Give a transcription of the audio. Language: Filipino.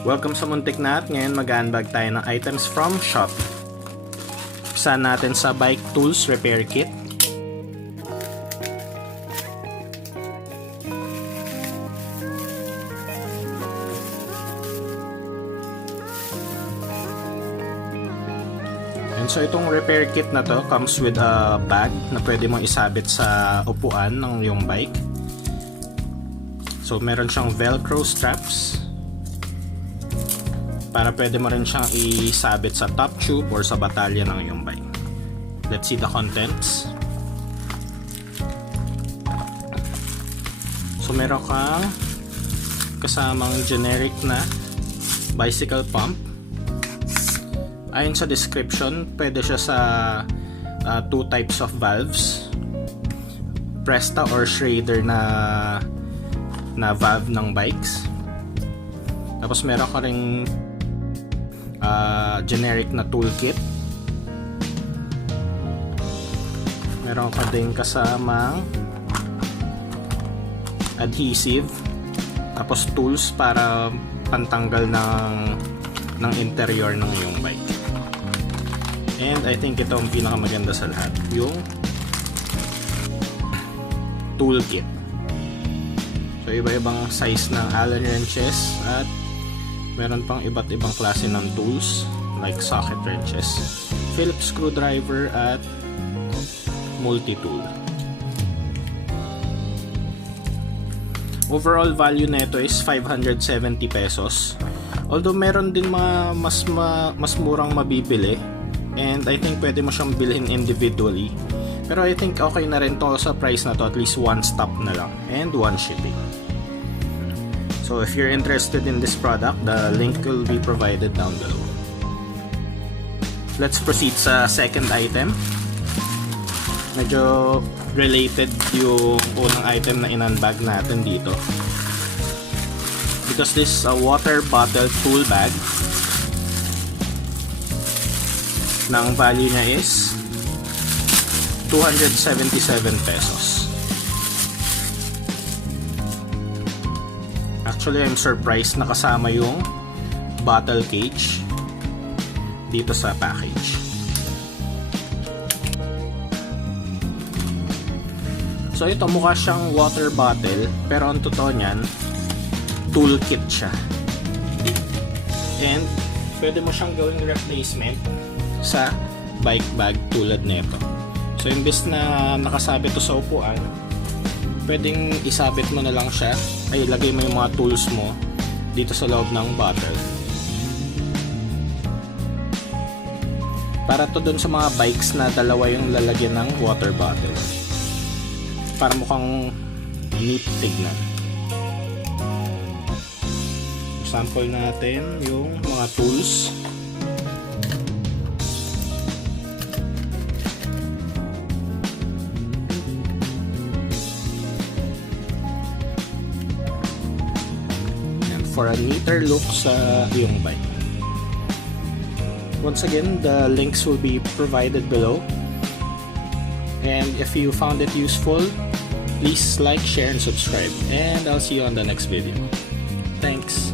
Welcome sa MunTechNa at ngayon mag-unbag tayo ng items from Shopee. Umpisa natin sa bike tools repair kit. And so itong repair kit na to comes with a bag na pwede mong isabit sa upuan ng iyong bike. So meron siyang velcro straps para pwede mo rin siyang isabit sa top tube or sa batalya ng iyong bike. Let's see the contents. So meron kang kasamang generic na bicycle pump. Ayon sa description, pwede siya sa two types of valves, Presta or Schrader na valve ng bikes. Tapos meron ka ring generic na toolkit. Meron ka din kasamang adhesive, tapos tools para pantanggal ng interior ng iyong bike. And I think ito ang pinakamaganda sa lahat, yung toolkit. So iba-ibang size ng Allen wrenches at meron pang iba't ibang klase ng tools like socket wrenches, Phillips screwdriver at multi-tool. Overall value nito is 570 pesos. Although meron din mga mas murang mabibili, and I think pwede mo siyang bilhin individually. Pero I think okay na rin to sa price na to, at least one stop na lang and one shipping. So if you're interested in this product, the link will be provided down below. Let's proceed sa second item. Medyo related yung unang item na in-unbag natin dito, because this is a water bottle tool bag. Nang value niya is 277 pesos. Actually, I'm surprised na kasama yung bottle cage dito sa package. So ito, mukha siyang water bottle, pero ang totoo niyan, toolkit siya. And pwede mo siyang gawing replacement sa bike bag tulad nito. So imbes na nakasabit to sa upuan, pwedeng isabit mo na lang siya, ay ilagay mo yung mga tools mo dito sa loob ng bottle. Para to dun sa mga bikes na dalawa yung lalagyan ng water bottle, para mukhang neat tignan. Sample natin yung mga tools. For a neater look sa iyong bike. Once again, the links will be provided below. And if you found it useful, please like, share, and subscribe. And I'll see you on the next video. Thanks.